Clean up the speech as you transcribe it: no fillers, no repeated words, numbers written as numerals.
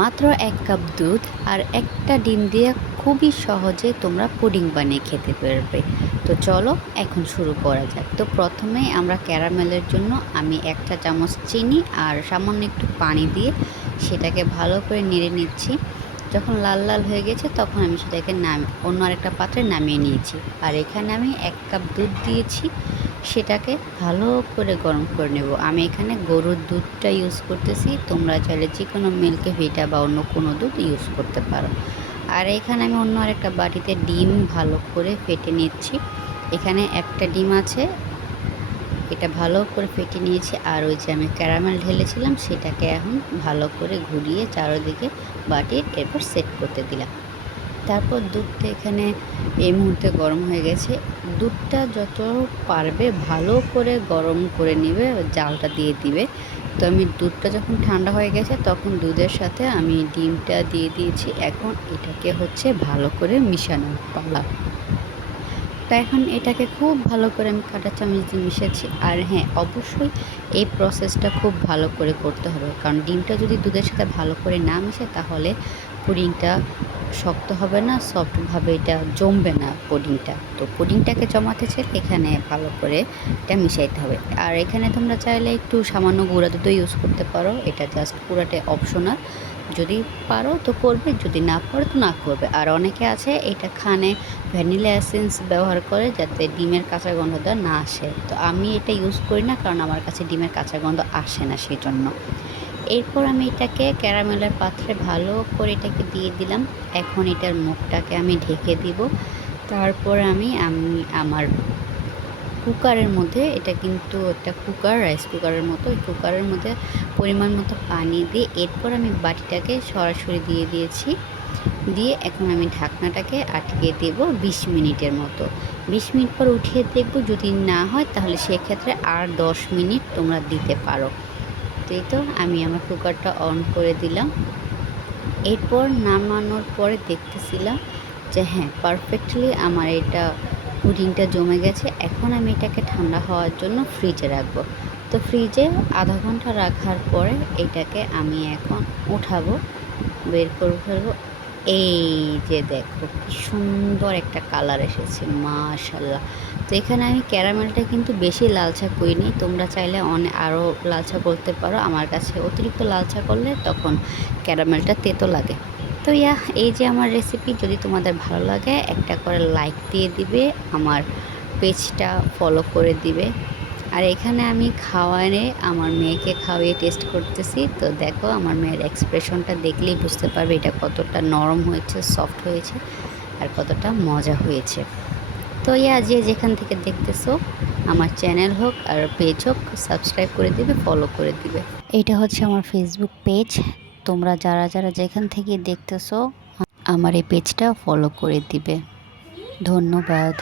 মাত্র 1 কাপ দুধ আর একটা ডিম দিয়ে খুবই সহজে তোমরা পুডিং বানিয়ে খেতে পারবে। তো চলো এখন শুরু করা যাক। তো প্রথমেই আমরা ক্যারামেলের জন্য আমি 1 চা চামচ চিনি আর সামান্য একটু পানি দিয়ে সেটাকে ভালো করে নেড়ে নিচ্ছি। যখন লাল লাল হয়ে গেছে তখন আমি সেটাকে অন্য আরেকটা পাত্রে নামিয়ে নিয়েছি। আর এখানে আমি 1 কাপ দুধ দিয়েছি, সেটাকে ভালো করে গরম করে নেব। আমি এখানে গরুর দুধটা ইউজ করতেছি, তোমরা চাইলে যে কোনো মিল্কে ভিটা বা অন্য কোনো দুধ ইউজ করতে পারো। আর এখানে আমি অন্য আরেকটা বাটিতে ডিম ভালো করে ফেটে নিচ্ছি। এখানে একটা ডিম আছে, এটা ভালো করে ফেটে নিয়েছি। আর ওই যে আমি ক্যারামেল ঢেলেছিলাম সেটাকে এখন ভালো করে ঘুরিয়ে চারদিকে বাটির এরপর সেট করতে দিলাম। তারপর দুধটা এখানে এই মুহূর্তে গরম হয়ে গেছে। দুধটা যত পারবে ভালো করে গরম করে নেবে, জালটা দিয়ে দিবে। তো আমি দুধটা যখন ঠান্ডা হয়ে গেছে তখন দুধের সাথে আমি ডিমটা দিয়ে দিয়েছি। এখন এটাকে হচ্ছে ভালো করে মিশানোর পালা। তো এখন এটাকে খুব ভালো করে আমি কাঁটা চামচ দিয়ে মিশাচ্ছি। আর হ্যাঁ, অবশ্যই এই প্রসেসটা খুব ভালো করে করতে হবে, কারণ ডিমটা যদি দুধের সাথে ভালো করে না মিশে তাহলে পুডিংটা শক্ত হবে না, সফটভাবে এটা জমবে না পুডিংটা। তো পুডিংটাকে জমাতে চাইলে এখানে ভালো করে এটা মিশাইতে হবে। আর এখানে তোমরা চাইলে একটু সামান্য গুঁড়া দুধও ইউজ করতে পারো, এটা জাস্ট পুরাটাই অপশনাল। যদি পারো তো করবে, যদি না পারো তো না করবে। আর অনেকে আছে এটা খানে ভ্যানিলা এসেন্স ব্যবহার করে যাতে ডিমের কাঁচা গন্ধটা না আসে। তো আমি এটা ইউজ করি না, কারণ আমার কাছে ডিমের কাঁচা গন্ধ আসে না, সেই জন্য। এরপর আমি এটাকে ক্যারামেলের পাত্রে ভালো করে এটাকে দিয়ে দিলাম। এখন এটার মুখটাকে আমি ঢেকে দিব। তারপর আমি আমার কুকারের মধ্যে, এটা কিন্তু একটা কুকার, রাইস কুকারের মতো, ওই কুকারের মধ্যে পরিমাণ মতো পানি দিয়ে এরপর আমি বাটিটাকে সরাসরি দিয়ে দিয়েছি। দিয়ে এখন আমি ঢাকনাটাকে আটকে দেব 20 মিনিটের মতো। 20 মিনিট পর উঠিয়ে দেখব, যদি না হয় তাহলে সেক্ষেত্রে আর 10 মিনিট তোমরা দিতে পারো। তো আমি আমার কুকারটা অন করে দিলাম। এরপর নামানোর পরে দেখতেছিলাম যে হ্যাঁ, পারফেক্টলি আমার এটা পুডিংটা জমে গেছে। এখন আমি এটাকে ঠান্ডা হওয়ার জন্য ফ্রিজে রাখবো। তো ফ্রিজে আধা ঘন্টা রাখার পরে এটাকে আমি এখন উঠাবো, বের করে ফেলবো। এই যে দেখো কি সুন্দর একটা কালার এসেছে, মাশাল্লাহ। তো এখানে আমি ক্যারামেলটা কিন্তু বেশি লালচা করিনি, তোমরা চাইলে আরও লালচা করতে পারো। আমার কাছে অতিরিক্ত লালচা করলে তখন ক্যারামেলটা তেতো লাগে। তো এই যে আমার রেসিপি, যদি তোমাদের ভালো লাগে একটা করে লাইক দিয়ে দিবে, আমার পেজটা ফলো করে দিবে। আর এখানে আমি খাওয়ারে আমার মেয়েকে খাওয়িয়ে টেস্ট করতেছি। তো দেখো আমার মেয়ের এক্সপ্রেশনটা দেখলেই বুঝতে পারবে এটা কতটা নরম হয়েছে, সফট হয়েছে আর কতটা মজা হয়েছে। তো যে যেখান থেকে দেখতেছো, আমার চ্যানেল হোক আর পেজ হোক, সাবস্ক্রাইব করে দিবে, ফলো করে দিবে। এটা হচ্ছে আমার ফেসবুক পেজ। তোমরা যারা যারা যেখান থেকে দেখতেছো আমার এই পেজটা ফলো করে দিবে। ধন্যবাদ।